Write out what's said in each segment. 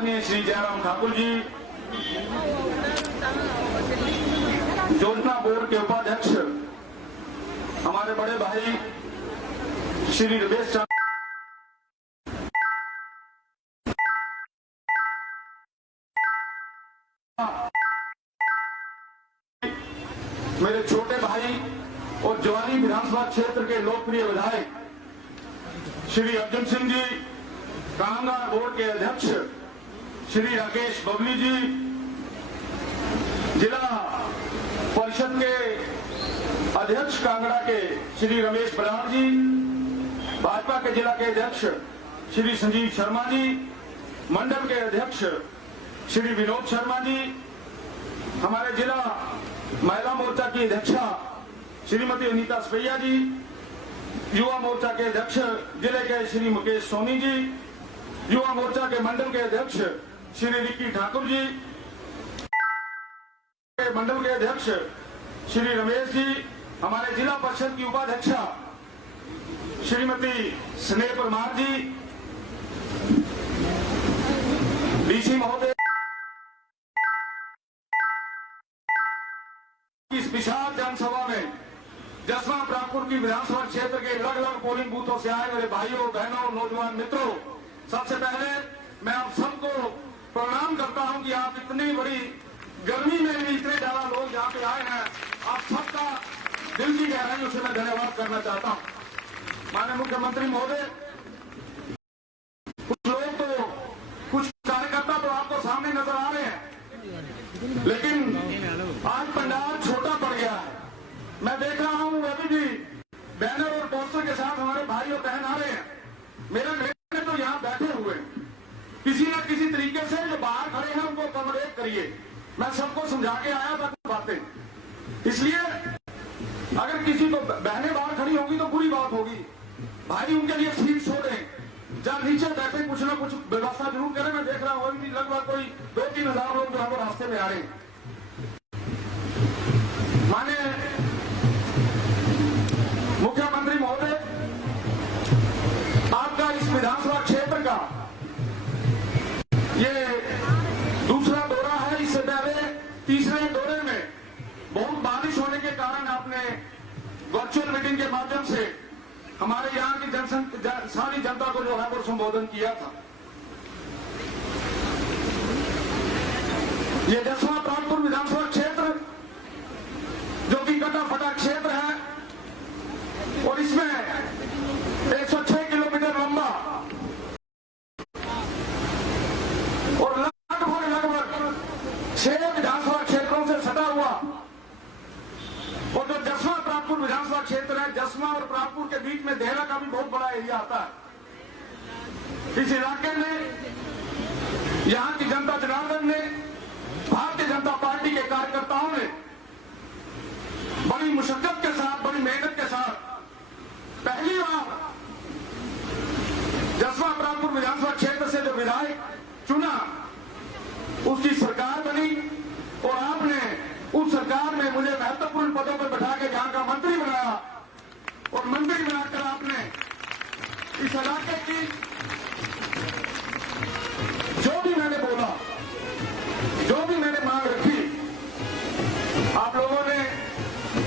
आदरणीय श्री जयराम ठाकुर जी, योजना बोर्ड के उपाध्यक्ष हमारे बड़े भाई श्री रमेश चंद्र, मेरे छोटे भाई और जवानी विधानसभा क्षेत्र के लोकप्रिय विधायक श्री अर्जुन सिंह जी, कांगड़ा बोर्ड के अध्यक्ष श्री राकेश बबली जी, जिला परिषद के अध्यक्ष कांगड़ा के श्री रमेश बराड़ जी, भाजपा के जिला के अध्यक्ष श्री संजीव शर्मा जी, मंडल के अध्यक्ष श्री विनोद शर्मा जी, हमारे जिला महिला मोर्चा की अध्यक्षा श्रीमती अनीता सपैया जी, युवा मोर्चा के अध्यक्ष जिले के श्री मुकेश सोनी जी, युवा मोर्चा के मंडल के अध्यक्ष श्री रिक्की ठाकुर जी, मंडल के अध्यक्ष श्री रमेश जी, हमारे जिला परिषद की उपाध्यक्षा श्रीमती स्नेह परमार जी, डीसी महोदय, इस विशाल जनसभा में जसवा प्रागपुर की विधानसभा क्षेत्र के अलग अलग पोलिंग बूथों से आए मेरे भाइयों बहनों नौजवान मित्रों, सबसे पहले मैं आप सबको प्रणाम करता हूं कि आप इतनी बड़ी गर्मी में भी इतने ज्यादा लोग यहाँ पे आए हैं। आप सबका दिल की गहराइयों से मैं धन्यवाद करना चाहता हूं। माननीय मुख्यमंत्री महोदय, कुछ लोग तो कुछ कार्यकर्ता तो आपको सामने नजर आ रहे हैं, लेकिन आज पंडाल छोटा पड़ गया है। मैं देख रहा हूं अभी भी बैनर और पोस्टर के साथ हमारे भाई और बहन आ रहे हैं। मेरे बेटे तो यहाँ बैठे हुए हैं, किसी न किसी तरीके से जो बाहर खड़े हैं उनको कमरेट करिए। मैं सबको समझा के आया था बातें, इसलिए अगर किसी को बहनें बाहर खड़ी होंगी तो बुरी बात होगी। भाई उनके लिए सीट छोड़ें, जब नीचे बैठे कुछ ना कुछ व्यवस्था जरूर करें। मैं देख रहा हूं अभी लगभग कोई 2-3 हजार लोग जो है वो रास्ते में आ रहे हैं। माननीय मुख्यमंत्री महोदय, आपका इस विधानसभा क्षेत्र का ये दूसरा दौरा है। इससे पहले तीसरे दौरे में बहुत बारिश होने के कारण आपने वर्चुअल मीटिंग के माध्यम से हमारे यहाँ की सारी जनता को जो है वो संबोधन किया था। ये जसवा प्रागपुर विधानसभा क्षेत्र जो कि कटा फटा क्षेत्र है और इसमें 106 किलोमीटर लंबा और लगभग 6 विधानसभा क्षेत्रों से सटा हुआ, और जो जसवा प्रागपुर विधानसभा क्षेत्र है, जसवा और प्रागपुर के बीच में देहरा का भी बहुत बड़ा एरिया आता है। इस इलाके में यहाँ की जनता जनार्दन ने, भारतीय जनता पार्टी के कार्यकर्ताओं ने बड़ी मुशक्कत के साथ, बड़ी मेहनत के साथ पहली बार जसवा प्रागपुर विधानसभा क्षेत्र से जो विधायक चुना उसकी सरकार बनी, और आपने उस सरकार में मुझे महत्वपूर्ण पदों पर बैठा के यहाँ का मंत्री बनाया, और मंत्री बनाकर आपने इस इलाके की जो भी मैंने बोला, जो भी मैंने मांग रखी, आप लोगों ने,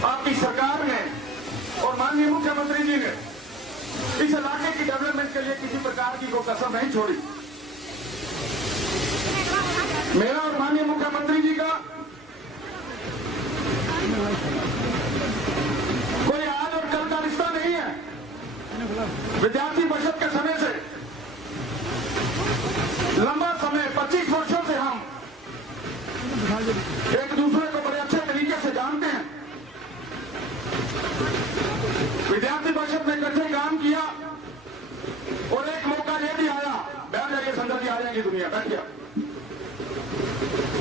आपकी सरकार ने और माननीय मुख्यमंत्री जी ने इस इलाके की डेवलपमेंट के लिए किसी प्रकार की कोई कसर नहीं छोड़ी। मेरा और माननीय मुख्यमंत्री जी का कोई आज और कल का रिश्ता नहीं है। विद्यार्थी परिषद के समय से लंबा समय 25 वर्षों से हम एक दूसरे को बड़े अच्छे तरीके से जानते हैं। विद्यार्थी परिषद में इकट्ठे काम किया और एक मौका ये भी आया, बैठ जाइए संजय जी, आ जाएंगी दुनिया, बैठिए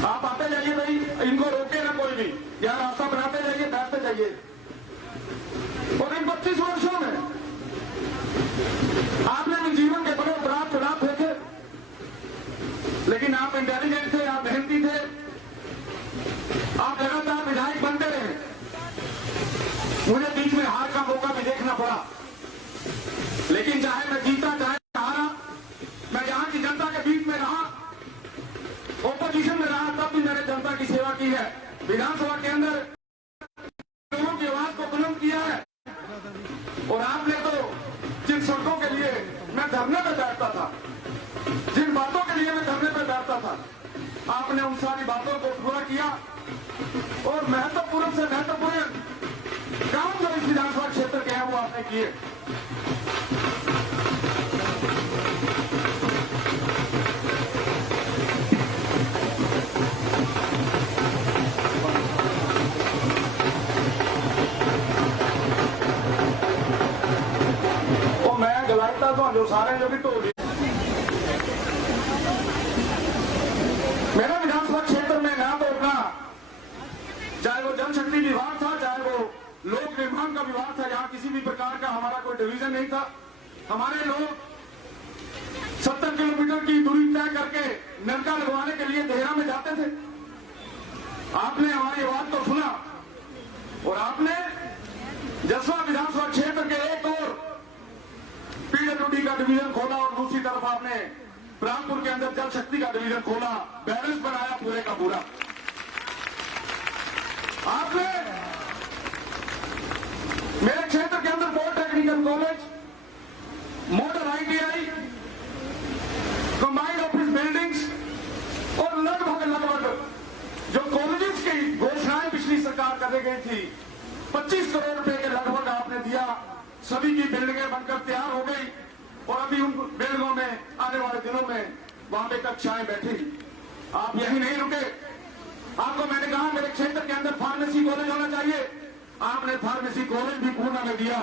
आप आते जाइए भाई, इनको रोके ना कोई भी, यहाँ रास्ता बनाते जाइए, बैठते जाइए। और इन 25 वर्षों में आपने भी जीवन के बड़े उतराव चढ़ाव देखे, लेकिन आप इंटेलिजेंट थे, आप मेहनती थे, आप लगातार विधायक बनते रहे। मुझे बीच में हार का मौका भी देखना पड़ा, लेकिन चाहे मैं जीता चाहे हारा, मैं यहाँ की जनता के बीच में रहा की है, विधानसभा के अंदर लोगों की आवाज को बुलंद किया है। और आपने तो जिन सड़कों के लिए मैं धरने पे बैठता था, जिन बातों के लिए मैं धरने पे बैठता था, आपने उन सारी बातों को पूरा किया। और महत्वपूर्ण से महत्वपूर्ण काम जो इस विधानसभा क्षेत्र के हैं वो आपने किए। और मैं गलाइता तो जो सारे जो भी ढोल मेरा विधानसभा क्षेत्र में ना तो अपना, चाहे वो जल शक्ति विभाग था, चाहे वो लोक निर्माण का विभाग था, यहाँ किसी भी प्रकार का हमारा कोई डिवीजन नहीं था। हमारे लोग 70 किलोमीटर की दूरी तय करके नलका लगवाने के लिए देहरा में जाते थे। आपने हमारी आवाज को सुना और आपने जसवा विधानसभा क्षेत्र के एक और पीडब्ल्यूडी का डिवीजन खोला और दूसरी तरफ आपने रामपुर के अंदर जल शक्ति का डिवीजन खोला, बैलेंस बनाया पूरे का पूरा। आपने मेरे क्षेत्र के अंदर polytechnical college, model ITI, combined office buildings और लगभग जो कॉलेजेस की घोषणाएं पिछली सरकार कर गई थी, 25 करोड़ रुपए के लगभग आपने दिया। सभी की बिल्डिंगें बनकर तैयार हो गई और अभी उन बिल्डिंगों में आने वाले दिनों में वहां पे कक्षाएं बैठी। आप यही नहीं रुके, आपको मैंने कहा मेरे क्षेत्र के अंदर फार्मेसी कॉलेज होना चाहिए, आपने फार्मेसी कॉलेज भी पूर्णा में दिया।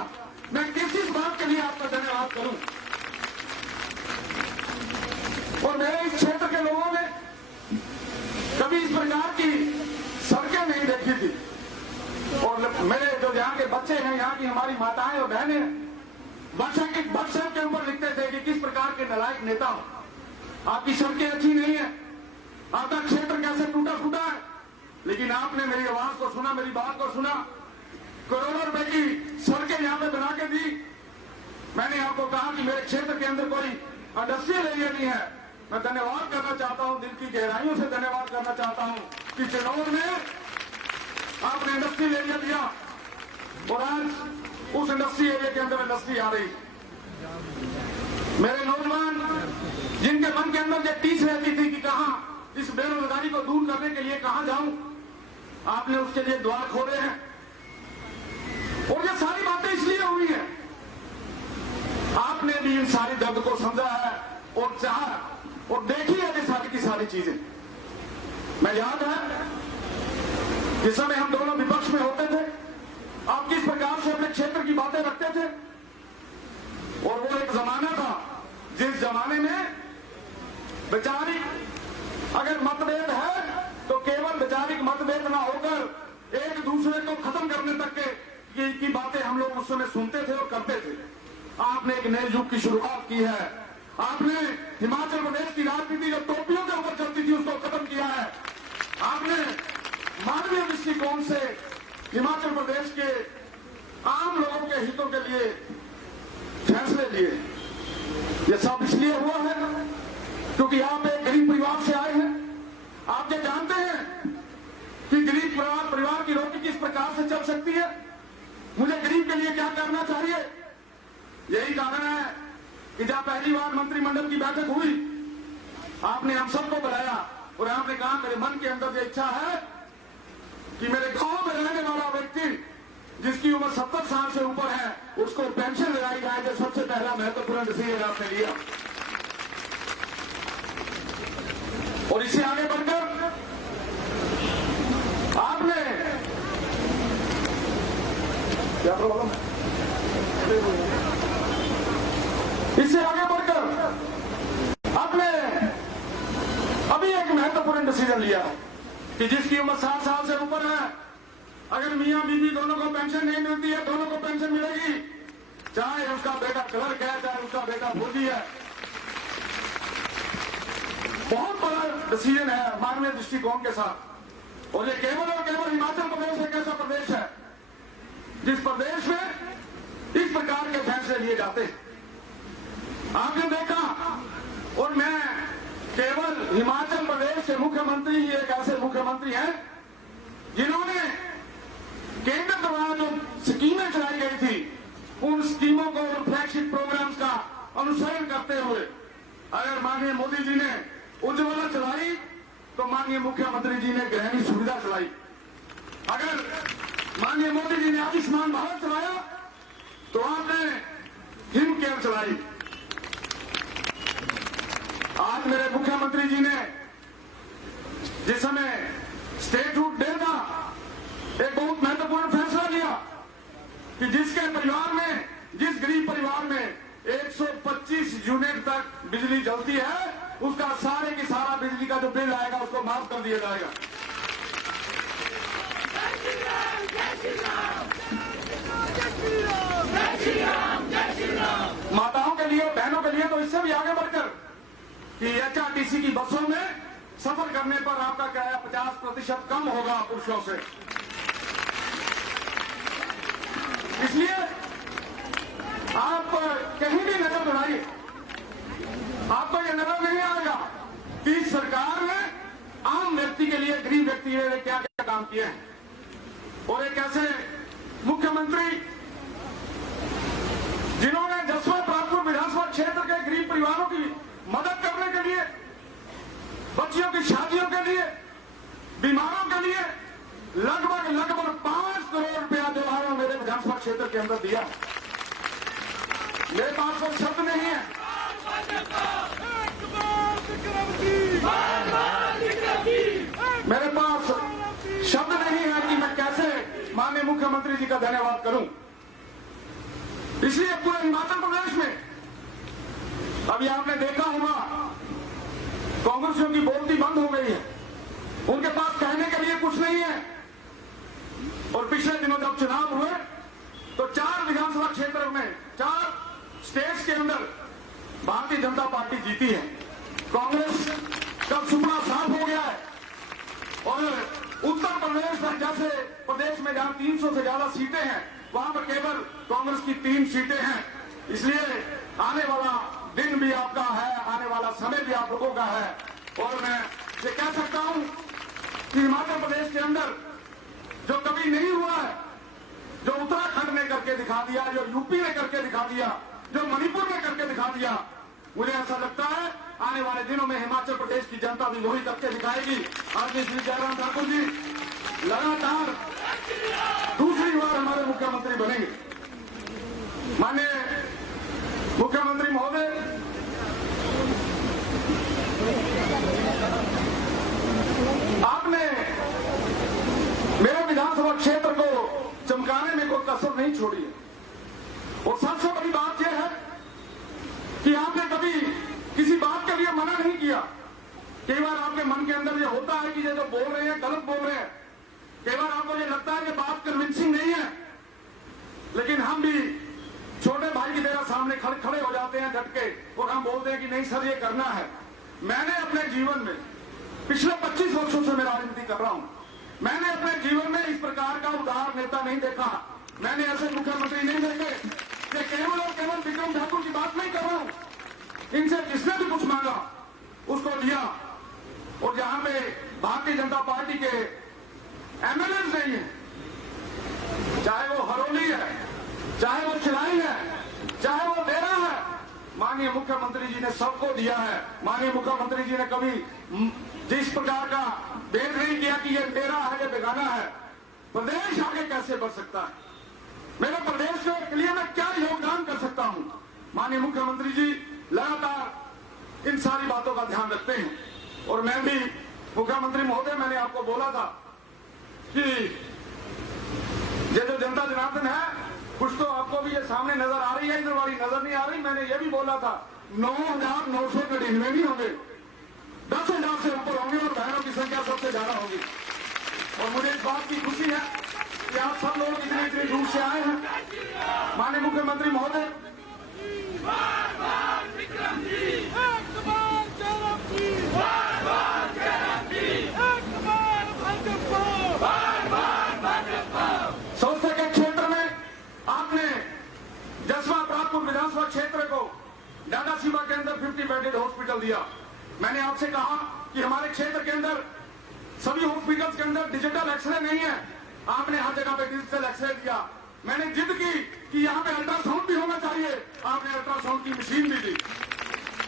मैं किस बात के लिए आपका धन्यवाद करूं। और मेरे इस क्षेत्र के लोगों ने कभी इस प्रकार की सड़कें नहीं देखी थी। और मेरे जो यहाँ के बच्चे हैं, यहाँ की हमारी माताएं और बहनें व्हाट्सएप के ऊपर लिखते थे कि किस प्रकार के नालायक नेता हो, आपकी सड़कें अच्छी नहीं है, आपका क्षेत्र कैसे टूटा फूटा है। लेकिन आपने मेरी आवाज को सुना, मेरी बात को सुना, करोड़ों रुपए की सड़कें यहाँ पे बना के दी। मैंने आपको कहा कि मेरे क्षेत्र के अंदर कोई इंडस्ट्रियल एरिया नहीं है। मैं धन्यवाद करना चाहता हूं, दिल की गहराइयों से धन्यवाद करना चाहता हूं कि चिनौर में आपने इंडस्ट्रियल एरिया दिया और आज उस इंडस्ट्री एरिया के अंदर इंडस्ट्री आ रही। मेरे नौजवान जिनके मन के अंदर ये टीस रहती थी कि कहां इस बेरोजगारी को दूर करने के लिए कहां जाऊं, आपने उसके लिए द्वार खोले हैं। और ये सारी बातें इसलिए हुई है, आपने भी इन सारी दर्द को समझा है और चाहा और देखी है ये सारी की सारी चीजें। मैं याद है जिस समय हम दोनों विपक्ष में होते थे, आप किस प्रकार से अपने क्षेत्र की बातें रखते थे। और वो एक जमाना था जिस जमाने में वैचारिक अगर मतभेद है तो केवल वैचारिक मतभेद ना होकर एक दूसरे को खत्म करने तक की बातें हम लोग उस समय सुनते थे और करते थे। आपने एक नए युग की शुरुआत की है। आपने हिमाचल प्रदेश की राजनीति जो टोपियों के ऊपर चलती थी उसको खत्म किया है। आपने मानवीय दृष्टिकोण से हिमाचल प्रदेश के आम लोगों के हितों के लिए फैसले लिए। ये सब इसलिए हुआ है क्योंकि आप एक गरीब परिवार से आए हैं। आप ये जानते हैं कि गरीब परिवार की रोटी किस प्रकार से चल सकती है, मुझे गरीब के लिए क्या करना चाहिए। यही कारण है कि जब पहली बार मंत्रिमंडल की बैठक हुई, आपने हम सबको बुलाया और आपने कहा मेरे मन के अंदर ये इच्छा है कि मेरे गांव में रहने वाला व्यक्ति जिसकी उम्र 70 साल से ऊपर है उसको पेंशन लगाई जाए। जो सबसे पहला महत्वपूर्ण डिसीजन आपने लिया। और इससे आगे बढ़कर आपने क्या प्रॉब्लम है, इससे आगे बढ़कर आपने अभी एक महत्वपूर्ण डिसीजन लिया है कि जिसकी उम्र 60 साल से ऊपर है, अगर मियां बीवी दोनों को पेंशन नहीं मिलती है, दोनों को पेंशन मिलेगी, चाहे उसका बेटा क्लर्क है, चाहे उसका बेटा फौजी है। बहुत बड़ा डिसीजन है मानवीय दृष्टिकोण के साथ। और ये केवल और केवल हिमाचल प्रदेश एक ऐसा प्रदेश है जिस प्रदेश में इस प्रकार के फैसले लिए जाते हैं। आपने देखा, और मैं केवल हिमाचल प्रदेश के मुख्यमंत्री ही एक ऐसे मुख्यमंत्री हैं जिन्होंने केंद्र द्वारा जो स्कीमें चलाई गई थी, उन स्कीमों को, फ्लैगशिप प्रोग्राम्स का अनुसरण करते हुए अगर माननीय मोदी जी ने उज्ज्वला चलाई तो माननीय मुख्यमंत्री जी ने गृहिणी सुविधा चलाई। अगर माननीय मोदी जी ने आयुष्मान भारत चलाया तो आपने हिम केयर चलाई। आज मेरे मुख्यमंत्री जी ने जिस समय स्टेटहुड डे था, एक बहुत महत्वपूर्ण फैसला लिया कि जिसके परिवार में, जिस गरीब परिवार में 125 यूनिट तक बिजली जलती है, उसका सारे की सारा बिजली का जो बिल आएगा उसको माफ कर दिया जाएगा। माताओं के लिए, बहनों के लिए तो इससे भी आगे बढ़कर कि एचआरटीसी की बसों में सफर करने पर आपका किराया 50% कम होगा पुरुषों से। इसलिए आप कहीं भी नजर दौड़ाइए, आपको यह नजर नहीं आएगा कि सरकार ने आम व्यक्ति के लिए, गरीब व्यक्ति के लिए क्या क्या काम किए हैं। और एक ऐसे मुख्यमंत्री जिन्होंने जसवा प्राथमिक विधानसभा क्षेत्र के गरीब परिवारों की मदद करने के लिए, बच्चियों की शादियों के लिए, बीमारों के लिए लगभग 5 करोड़ रुपया जो है मेरे विधानसभा क्षेत्र के अंदर दिया। मेरे पास कोई शब्द नहीं है, मेरे पास शब्द नहीं है कि मैं कैसे माननीय मुख्यमंत्री जी का धन्यवाद करूं। इसलिए पूरे हिमाचल प्रदेश में अभी आपने देखा होगा कांग्रेसियों की बोलती बंद हो गई है, उनके पास कहने के लिए कुछ नहीं है। और पिछले दिनों जब चुनाव हुए तो 4 विधानसभा क्षेत्र में, 4 स्टेट्स के अंदर भारतीय जनता पार्टी जीती है। कांग्रेस का सुपना साफ हो गया है। और उत्तर प्रदेश में, जैसे प्रदेश में जहां 300 से ज्यादा सीटें हैं, वहां पर केवल कांग्रेस की 3 सीटें हैं। इसलिए आने वाला दिन भी आपका है, आने वाला समय भी आप लोगों का है। और मैं ये कह सकता हूं कि हिमाचल प्रदेश के अंदर जो कभी नहीं हुआ है, जो उत्तराखंड ने करके दिखा दिया, जो यूपी ने करके दिखा दिया, जो मणिपुर ने करके दिखा दिया, मुझे ऐसा लगता है आने वाले दिनों में हिमाचल प्रदेश की जनता भी वही करके दिखाएगी। आदरणीय श्री जयराम ठाकुर जी लगातार दूसरी बार हमारे मुख्यमंत्री बनेंगे। माननीय मुख्यमंत्री महोदय, आपने मेरे विधानसभा क्षेत्र को चमकाने में कोई कसर नहीं छोड़ी है। और सबसे बड़ी बात यह है कि आपने कभी किसी बात के लिए मना नहीं किया। कई बार आपके मन के अंदर ये होता है कि ये जो बोल रहे हैं गलत बोल रहे हैं, कई बार आपको ये लगता है कि बात कन्विंसिंग नहीं है, लेकिन हम भी छोटे भाई की तरह सामने खड़े हो जाते हैं झटके, और हम बोलते हैं कि नहीं सर ये करना है। मैंने अपने जीवन में पिछले 25 वर्षों से मैं राजनीति कर रहा हूं, मैंने अपने जीवन में इस प्रकार का उदार नेता नहीं देखा। मैंने ऐसे मुख्यमंत्री नहीं देखे कि केवल और केवल विक्रम ठाकुर की बात नहीं कर रहा हूं, इनसे जिसने भी कुछ मांगा उसको दिया। और जहां पे भारतीय जनता पार्टी के एमएलए नहीं है, चाहे वो हरोली है, चाहे वो चिलाई है, चाहे वो डेरा है, माननीय मुख्यमंत्री जी ने सबको दिया है। माननीय मुख्यमंत्री जी ने कभी जिस प्रकार का भेद नहीं किया कि ये डेरा है, ये बेगाना है। प्रदेश आगे कैसे बढ़ सकता है, मेरे प्रदेश के लिए मैं क्या योगदान कर सकता हूं, माननीय मुख्यमंत्री जी लगातार इन सारी बातों का ध्यान रखते हैं। और मैं भी मुख्यमंत्री महोदय, मैंने आपको बोला था कि ये जो जनता जनार्दन है, कुछ तो आपको भी ये सामने नजर आ रही है, इधर वाली नजर नहीं आ रही। मैंने ये भी बोला था 9,999 नहीं होंगे, 10,000 से ऊपर होंगे और बहनों की संख्या सबसे ज्यादा होगी। और मुझे इस बात की खुशी है कि आप सब लोग इतनी दूर से आए हैं। माननीय मुख्यमंत्री महोदय, सौसे के क्षेत्र में आपने जसवा प्राथमिक विधानसभा क्षेत्र को डाडा सीमा के अंदर 50 बेडेड हॉस्पिटल दिया। मैंने आपसे कहा कि हमारे क्षेत्र के अंदर सभी हॉस्पिटल्स के अंदर डिजिटल एक्सरे नहीं है, आपने हर जगह पे डिजिटल एक्सरे दिया। मैंने जिद की कि यहाँ पे अल्ट्रासाउंड भी होना चाहिए, आपने अल्ट्रासाउंड की मशीन भी दी।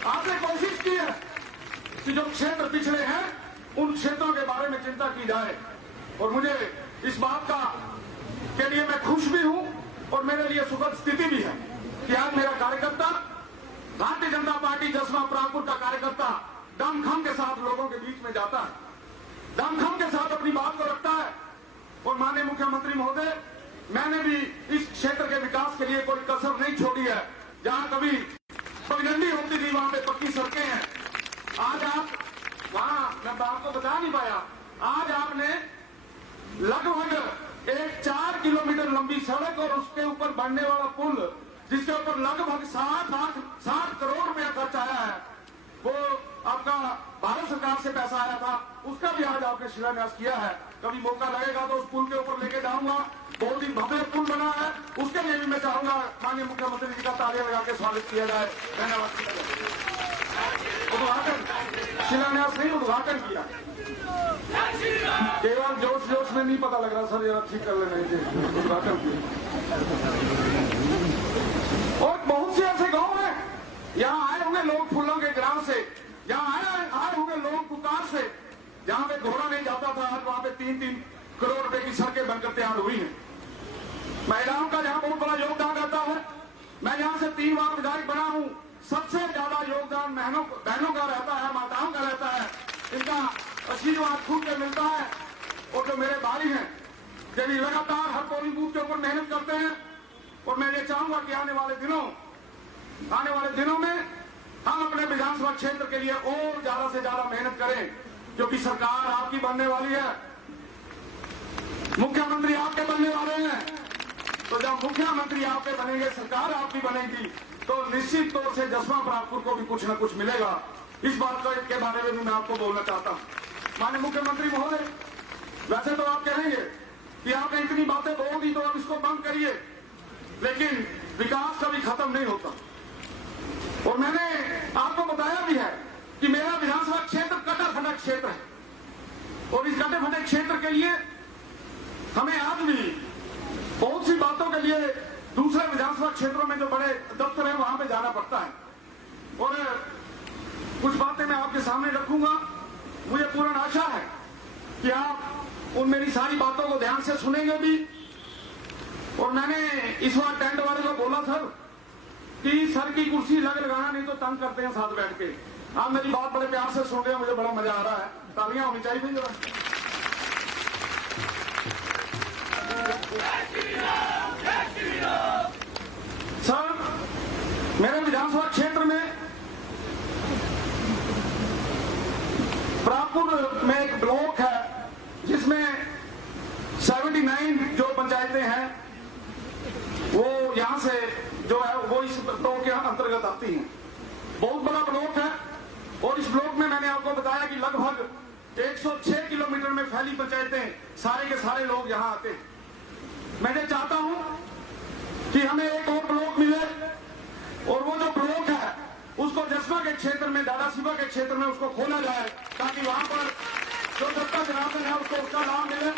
आपने कोशिश की है कि जो क्षेत्र पिछड़े हैं उन क्षेत्रों के बारे में चिंता की जाए, और मुझे इस बात का के लिए मैं खुश भी हूं और मेरे लिए सुखद स्थिति भी है कि आज मेरा कार्यकर्ता, भारतीय जनता पार्टी जसवा प्रागपुर का कार्यकर्ता दमखम के साथ लोगों के बीच में जाता है, दमखम के साथ अपनी बात को रखता है। और माननीय मुख्यमंत्री महोदय, मैंने भी इस क्षेत्र के विकास के लिए कोई कसर नहीं छोड़ी है। जहां कभी पगडंडी होती थी वहां पे पक्की सड़कें हैं। आज आप वहां, मैं आपको बता नहीं पाया, आज आपने लगभग एक 4 किलोमीटर लंबी सड़क और उसके ऊपर बनने वाला पुल, जिसके ऊपर लगभग 60 करोड़ रुपया खर्च आया है, वो आपका भारत सरकार से पैसा आया था, उसका भी आज आपने शिलान्यास किया है। कभी मौका लगेगा तो उस पुल के ऊपर लेके जाऊंगा। बहुत ही भव्य पुल बना है, उसके लिए भी मैं चाहूंगा माननीय मुख्यमंत्री जी का तालियां लगा के स्वागत किया जाए। धन्यवाद। उद्घाटन, शिलान्यास नहीं, उद्घाटन किया। केवल जोश जोश में नहीं पता लग रहा सर, जरा ठीक कर लेना। उद्घाटन किया। और बहुत से ऐसे गांव हैं, यहाँ आए होंगे लोग फूलों के ग्राम से, यहाँ आए होंगे लोग पुकार से, जहां पे घोड़ा नहीं जाता था, आज वहां पे 3-3 करोड़ रुपए की सड़कें बनकर तैयार हुई हैं। महिलाओं का जहां बहुत बड़ा योगदान रहता है, मैं यहां से 3 बार विधायक बना हूं, सबसे ज्यादा योगदान बहनों का रहता है, माताओं का रहता है। इनका आशीर्वाद खूब के मिलता है। और जो मेरे भाई हैं, यदि लगातार हर पोलिंग बूथ के ऊपर मेहनत करते हैं, और मैं ये चाहूंगा कि आने वाले दिनों में हम अपने विधानसभा क्षेत्र के लिए और ज्यादा से ज्यादा मेहनत करें, क्योंकि सरकार आपकी बनने वाली है, मुख्यमंत्री आपके बनने वाले हैं। तो जब मुख्यमंत्री आपके बनेंगे, सरकार आपकी बनेगी, तो निश्चित तौर से जसवा प्रागपुर को भी कुछ न कुछ मिलेगा। इस बात के बारे में भी मैं आपको बोलना चाहता हूं। माननीय मुख्यमंत्री महोदय, वैसे तो आप कहेंगे कि आपने इतनी बातें बोल दी तो अब इसको बंद करिए, लेकिन विकास कभी खत्म नहीं होता। और मैंने आपको बताया भी है कि मेरा विधानसभा क्षेत्र कटा फटा क्षेत्र है, और इस कटे फटे क्षेत्र के लिए हमें आज भी बहुत सी बातों के लिए दूसरे विधानसभा क्षेत्रों में जो बड़े दफ्तर हैं वहां पे जाना पड़ता है। और कुछ बातें मैं आपके सामने रखूंगा। मुझे पूर्ण आशा है कि आप उन मेरी सारी बातों को ध्यान से सुनेंगे भी। और मैंने इस बार टेंट वाले को बोला सर कि सर की कुर्सी लगाना नहीं तो तंग करते हैं साथ बैठ के। आप मेरी बात बड़े प्यार से सुन रहे हैं, मुझे बड़ा मजा आ रहा है। तालियां होनी चाहिए जरा। सर, मेरे विधानसभा क्षेत्र में प्रागपुर में एक ब्लॉक है जिसमें 79 जो पंचायतें हैं वो यहां से जो है वो इस ब्लॉक के अंतर्गत आती हैं। बहुत बड़ा ब्लॉक है, और इस ब्लॉक में मैंने आपको बताया कि लगभग 106 किलोमीटर में फैली पंचायतें, सारे के सारे लोग यहां आते हैं। मैं चाहता हूं कि हमें एक और ब्लॉक मिले, और वो जो ब्लॉक है उसको जसवा के क्षेत्र में, दादा सिवा के क्षेत्र में उसको खोला जाए, ताकि वहां पर जो सत्ता जनार्दन है उसको उसका लाभ मिले।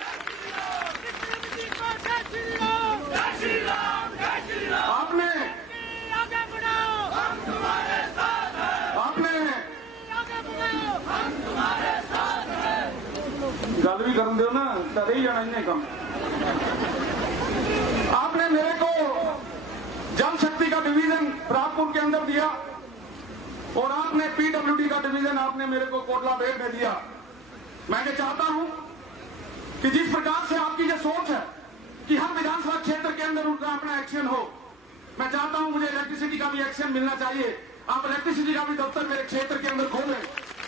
आपने गल भी कर दो ना, कर ही जाना इन्हें कम। आपने मेरे को जल शक्ति का डिवीजन प्रागपुर के अंदर दिया, और आपने पीडब्ल्यूडी का डिवीजन आपने मेरे को कोटला बेड़ में दिया। मैं ये चाहता हूं कि जिस प्रकार से आपकी ये सोच है कि हर विधानसभा क्षेत्र के अंदर उनका अपना एक्शन हो, मैं चाहता हूं मुझे इलेक्ट्रिसिटी का भी एक्शन मिलना चाहिए। आप इलेक्ट्रिसिटी का भी दफ्तर मेरे क्षेत्र के अंदर खोलें,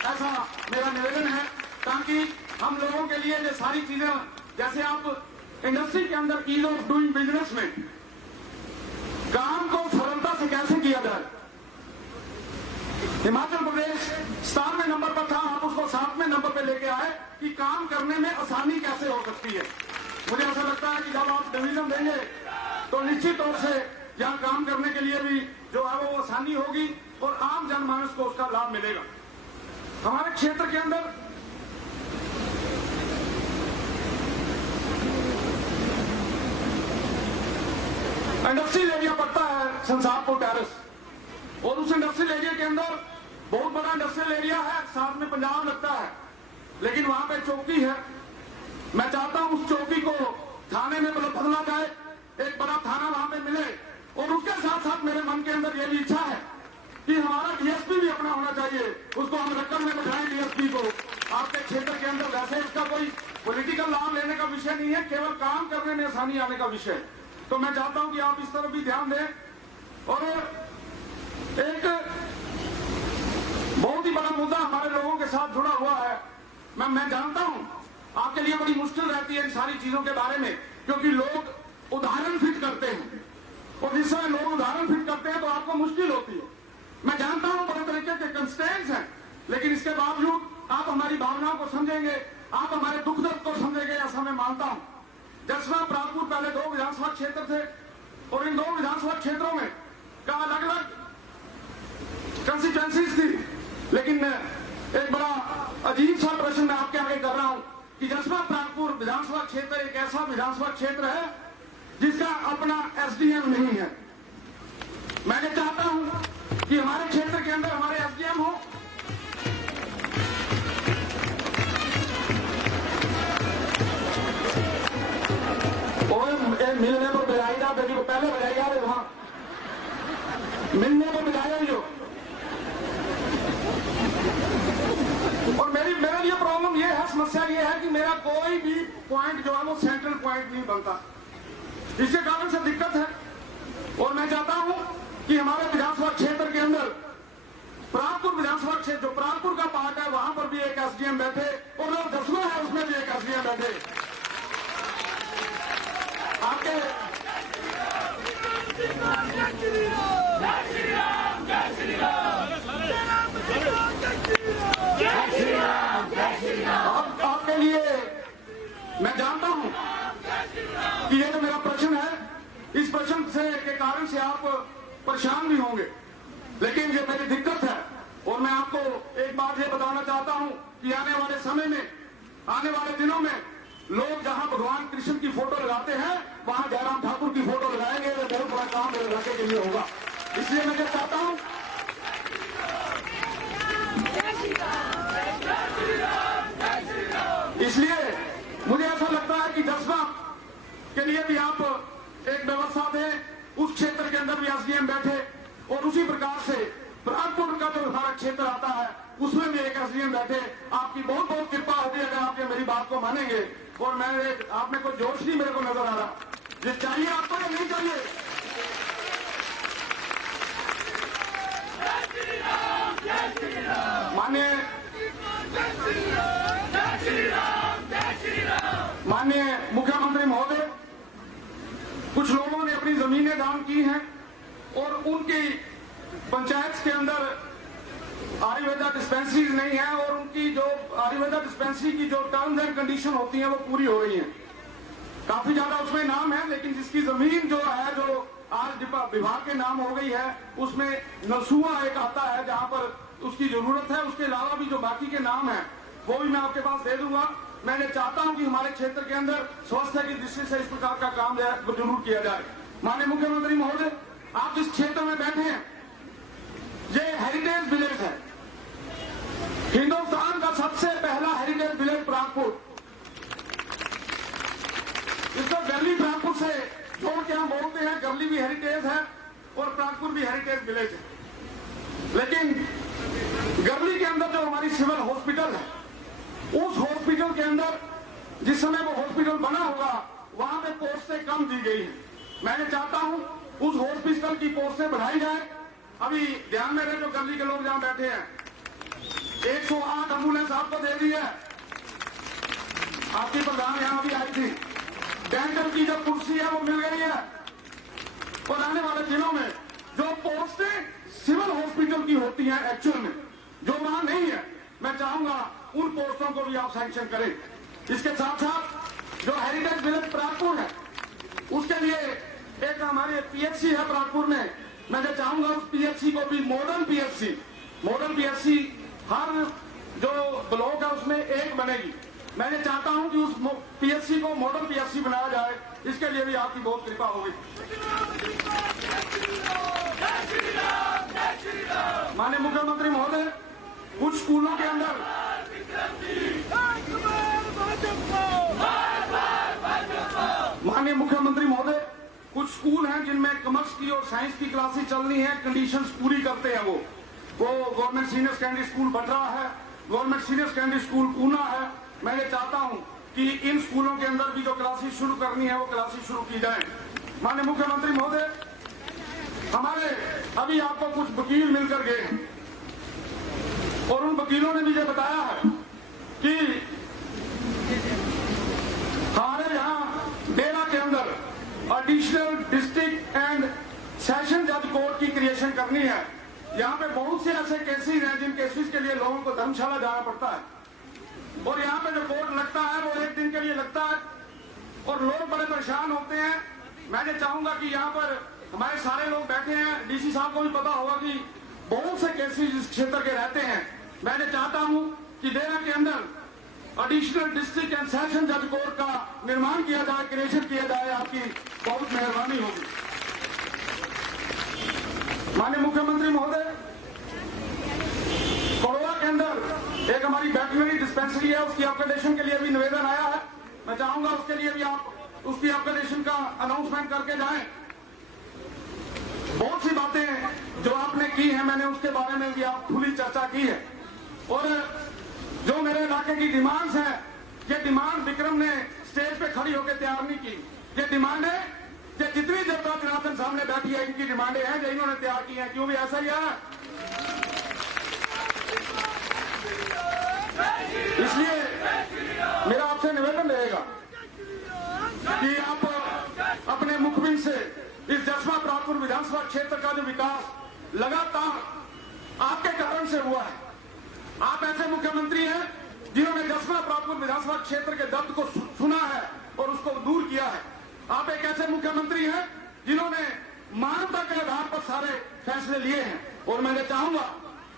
ऐसा मेरा निवेदन है, ताकि हम लोगों के लिए ये सारी चीजें, जैसे आप इंडस्ट्री के अंदर ईज ऑफ डूइंग बिजनेस में काम को सरलता से कैसे किया जाए। हिमाचल प्रदेश 7वें नंबर पर था, आप उसको 7वें नंबर पर लेके आए कि काम करने में आसानी कैसे हो सकती है। मुझे ऐसा लगता है कि जब आप डिवीजन देंगे तो निश्चित तौर से यहाँ काम करने के लिए भी जो है वो आसानी होगी, और आम जनमानस को उसका लाभ मिलेगा। हमारे क्षेत्र के अंदर इंडस्ट्रियल एरिया पड़ता है संसारपुर टेरेस, और उस इंडस्ट्रियल एरिया के अंदर बहुत बड़ा इंडस्ट्रियल एरिया है, साथ में पंजाब लगता है, लेकिन वहां पे चौकी है। मैं चाहता हूं उस चौकी को थाने में बदला जाए, एक बड़ा थाना वहां पे मिले, और उसके साथ साथ मेरे मन के अंदर यह भी इच्छा है कि हमारा डीएसपी भी अपना होना चाहिए, उसको हम रकम में बैठाएं डीएसपी को आपके क्षेत्र के अंदर। वैसे इसका कोई पॉलिटिकल लाभ लेने का विषय नहीं है, केवल काम करने में आसानी आने का विषय। तो मैं चाहता हूं कि आप इस तरफ भी ध्यान दें। और एक बहुत ही बड़ा मुद्दा हमारे लोगों के साथ जुड़ा हुआ है। मैं जानता हूं आपके लिए बड़ी मुश्किल रहती है इन सारी चीजों के बारे में, क्योंकि लोग उदाहरण फिट करते हैं, और जिस समय लोग उदाहरण फिट करते हैं तो आपको मुश्किल होती है। मैं जानता हूं बड़े तरीके के कंस्ट्रेंट्स हैं, लेकिन इसके बावजूद आप हमारी भावनाओं को समझेंगे, आप हमारे दुख दर्द को समझेंगे, ऐसा मैं मानता हूं। जसवा प्रागपुर पहले 2 विधानसभा क्षेत्र थे, और इन 2 विधानसभा क्षेत्रों में का अलग अलग कंस्टिट्यूएंसीज थी, लेकिन एक बड़ा अजीब सा प्रश्न मैं आपके आगे कर रहा हूं कि जसवा प्रागपुर विधानसभा क्षेत्र एक ऐसा विधानसभा क्षेत्र है जिसका अपना एसडीएम नहीं है। मैं ये चाहता हूं कि हमारे क्षेत्र के अंदर हमारे एसडीएम हो, और मिलने को बजाई ना, बेटी को पहले बजाई आ रहे वहां मिलने को बजाया ही हो। और मेरे लिए प्रॉब्लम ये है, समस्या ये है कि मेरा कोई भी पॉइंट जो है वो सेंट्रल पॉइंट नहीं बनता, इसके कारण से दिक्कत है। और मैं चाहता हूं कि हमारे विधानसभा क्षेत्र के अंदर प्रागपुर विधानसभा क्षेत्र जो प्रागपुर का पार्ट है वहां पर भी एक एसडीएम बैठे, और जो दसवा है उसमें भी एक एसडीएम बैठे। आपके आपके लिए मैं जानता हूं कि ये जो मेरा प्रश्न है, इस प्रश्न के कारण से आप परेशान भी होंगे, लेकिन ये मेरी दिक्कत है। और मैं आपको एक बात ये बताना चाहता हूं कि आने वाले समय में, आने वाले दिनों में लोग जहां भगवान कृष्ण की फोटो लगाते हैं वहां जयराम ठाकुर की फोटो लगाएंगे। ये बहुत बड़ा काम मेरे इलाके के लिए होगा, इसलिए मैं ये चाहता हूं इसलिए मुझे ऐसा लगता है कि जसवा के लिए भी आप एक व्यवस्था दें, उस क्षेत्र के अंदर भी एसडीएम बैठे, और उसी प्रकार से प्रागपुर का जो हमारा क्षेत्र आता है उसमें भी एक एसडीएम बैठे। आपकी बहुत बहुत कृपा होगी अगर आप ये मेरी बात को मानेंगे। और आप में कोई जोश नहीं मेरे को नजर आ रहा, ये चाहिए आपको या नहीं चाहिए? माननीय मुख्यमंत्री महोदय, कुछ लोगों ने अपनी जमीनें दान की हैं और उनकी पंचायत के अंदर आयुर्वेदा डिस्पेंसरीज नहीं है, और उनकी जो आयुर्वेदा डिस्पेंसरी की जो टर्म्स एंड कंडीशन होती हैं वो पूरी हो रही हैं। काफी ज्यादा उसमें नाम है, लेकिन जिसकी जमीन जो है जो आज विभाग के नाम हो गई है, उसमें नरसुआ एक आता है जहां पर उसकी जरूरत है। उसके अलावा भी जो बाकी के नाम है वो भी मैं आपके पास दे दूंगा। मैं चाहता हूं कि हमारे क्षेत्र के अंदर स्वास्थ्य की दृष्टि से इस प्रकार का काम जरूर किया जाए। माननीय मुख्यमंत्री महोदय, आप जिस क्षेत्र में बैठे हैं ये हेरिटेज विलेज है, हिंदुस्तान का सबसे पहला हेरिटेज विलेज प्रागपुर। इसको गरली प्रागपुर से जोड़ के हम बोलते हैं, गरली भी हेरिटेज है और प्रागपुर भी हेरिटेज विलेज है। लेकिन गरली के अंदर जो हमारी सिविल हॉस्पिटल है, उस हॉस्पिटल के अंदर जिस समय वो हॉस्पिटल बना होगा वहां पे पोस्टें कम दी गई है। मैं चाहता हूं उस हॉस्पिटल की पोस्टें बढ़ाई जाए। अभी ध्यान में रहे जो गली के लोग जहां बैठे हैं, 108 एम्बुलेंस आपको दे दी है, आपकी प्रधान यहां भी आई थी। डेंटल की जो कुर्सी है वो मिल गई है, और आने वाले दिनों में जो पोस्टें सिविल हॉस्पिटल की होती हैं एक्चुअल में जो वहां नहीं है, मैं चाहूंगा उन पोस्टों को भी आप सैंक्शन करें। इसके साथ साथ जो हेरिटेज विलेज प्रागपुर है उसके लिए एक हमारे पीएचसी है प्रागपुर में, मैं चाहूंगा उस पीएचसी को भी मॉडर्न पीएचसी हर जो ब्लॉक है उसमें एक बनेगी। मैं चाहता हूं कि उस पीएचसी को मॉडर्न पीएचसी बनाया जाए, इसके लिए भी आपकी बहुत कृपा होगी। माननीय मुख्यमंत्री महोदय, कुछ स्कूलों के अंदर माननीय मुख्यमंत्री महोदय, कुछ स्कूल हैं जिनमें कॉमर्स की और साइंस की क्लासेस चलनी है, कंडीशंस पूरी करते हैं। वो गवर्नमेंट सीनियर सेकेंडरी स्कूल बटरा है, government senior secondary school Una है। मैं ये चाहता हूं कि इन स्कूलों के अंदर भी जो क्लासेस शुरू करनी है वो क्लासेस शुरू की जाए। माननीय मुख्यमंत्री महोदय, हमारे अभी आपको कुछ वकील मिलकर गए हैं और उन वकीलों ने मुझे बताया है कि हमारे यहाँ डेरा के अंदर एडिशनल डिस्ट्रिक्ट एंड सेशन जज कोर्ट की क्रिएशन करनी है। यहाँ पे बहुत से ऐसे केसेस हैं जिन केसेस के लिए लोगों को धर्मशाला जाना पड़ता है और यहाँ पे जो कोर्ट लगता है वो एक दिन के लिए लगता है और लोग बड़े परेशान होते हैं। मैं ये चाहूंगा कि यहाँ पर हमारे सारे लोग बैठे हैं, डीसी साहब को भी पता होगा कि बहुत से केसेस इस क्षेत्र के रहते हैं। मैं ये चाहता हूँ कि डेरा के अंदर एडिशनल डिस्ट्रिक्ट एंड सेशन जज कोर्ट का निर्माण किया जाए, क्रिएशन किया जाए। आपकी बहुत मेहरबानी होगी। माननीय मुख्यमंत्री महोदय, कोड़वा के अंदर एक हमारी वेटरनरी डिस्पेंसरी है, उसकी अपग्रेडेशन के लिए भी निवेदन आया है। मैं चाहूंगा उसके लिए भी आप उसकी अपग्रेडेशन का अनाउंसमेंट करके जाएं। बहुत सी बातें जो आपने की हैं, मैंने उसके बारे में भी आप खुली चर्चा की है और जो मेरे इलाके की डिमांड्स हैं, ये डिमांड विक्रम ने स्टेज पे खड़ी होकर तैयार नहीं की। ये डिमांड है कि जितनी जनता जनार्दन सामने बैठी है, इनकी डिमांडें हैं जो इन्होंने तैयार की हैं। क्यों भी ऐसा ही है। इसलिए मेरा आपसे निवेदन रहेगा कि आप अपने मुखबिर से इस जसवा प्राथपुर विधानसभा क्षेत्र का जो विकास लगातार आपके कारण से हुआ है। आप ऐसे मुख्यमंत्री हैं जिन्होंने जसवा प्राथपुर विधानसभा क्षेत्र के दर्द को सुना है और उसको दूर किया है। आप एक ऐसे मुख्यमंत्री हैं जिन्होंने मानवता के आधार पर सारे फैसले लिए हैं और मैं चाहूंगा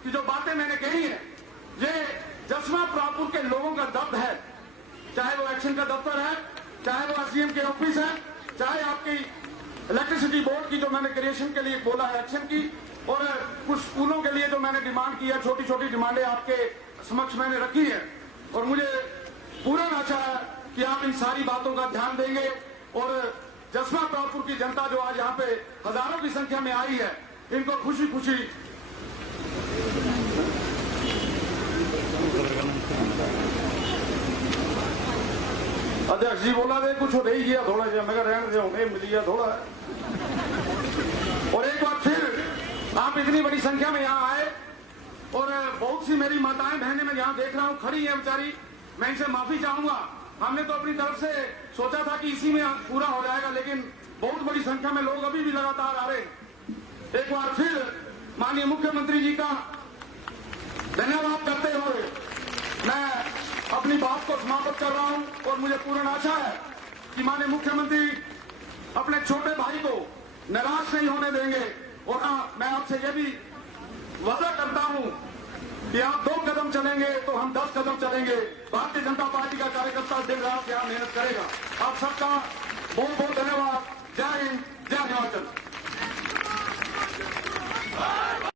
कि जो बातें मैंने कही है, ये जसवा प्राथपुर के लोगों का दर्द है, चाहे वो एक्शन का दफ्तर है, चाहे वो एसडीएम के ऑफिस है, चाहे आपकी इलेक्ट्रिसिटी बोर्ड की जो मैंने क्रिएशन के लिए बोला है एक्शन की, और कुछ स्कूलों के लिए जो मैंने डिमांड की है, छोटी छोटी डिमांडें आपके समक्ष मैंने रखी है और मुझे पूरा आशा है कि आप इन सारी बातों का ध्यान देंगे और जसवा प्राथपुर की जनता जो आज यहाँ पे हजारों की संख्या में आई है, इनको खुशी खुशी अध्यक्ष जी बोला दे कुछ रही गया थोड़ा जिहा, मैं रहने दे उन्हें मिली गया थोड़ा। और एक बार फिर आप इतनी बड़ी संख्या में यहाँ आए और बहुत सी मेरी माताएं बहनें मैं यहाँ देख रहा हूँ खड़ी है बेचारी, मैं इनसे माफी चाहूंगा। हमने तो अपनी तरफ से सोचा था कि इसी में पूरा हो जाएगा, लेकिन बहुत बड़ी संख्या में लोग अभी भी लगातार आ रहे हैं। एक बार फिर माननीय मुख्यमंत्री जी का धन्यवाद करते हुए मैं अपनी बात को समाप्त कर रहा हूं और मुझे पूर्ण आशा है कि माननीय मुख्यमंत्री अपने छोटे भाई को निराश नहीं होने देंगे। और मैं आपसे ये भी वादा करता हूं कि आप 2 कदम चलेंगे तो हम 10 कदम चलेंगे। भारतीय जनता पार्टी का कार्यकर्ता दिन रात यहाँ मेहनत करेगा। आप सबका बहुत बहुत धन्यवाद। जय हिंद, जय हिमाचल।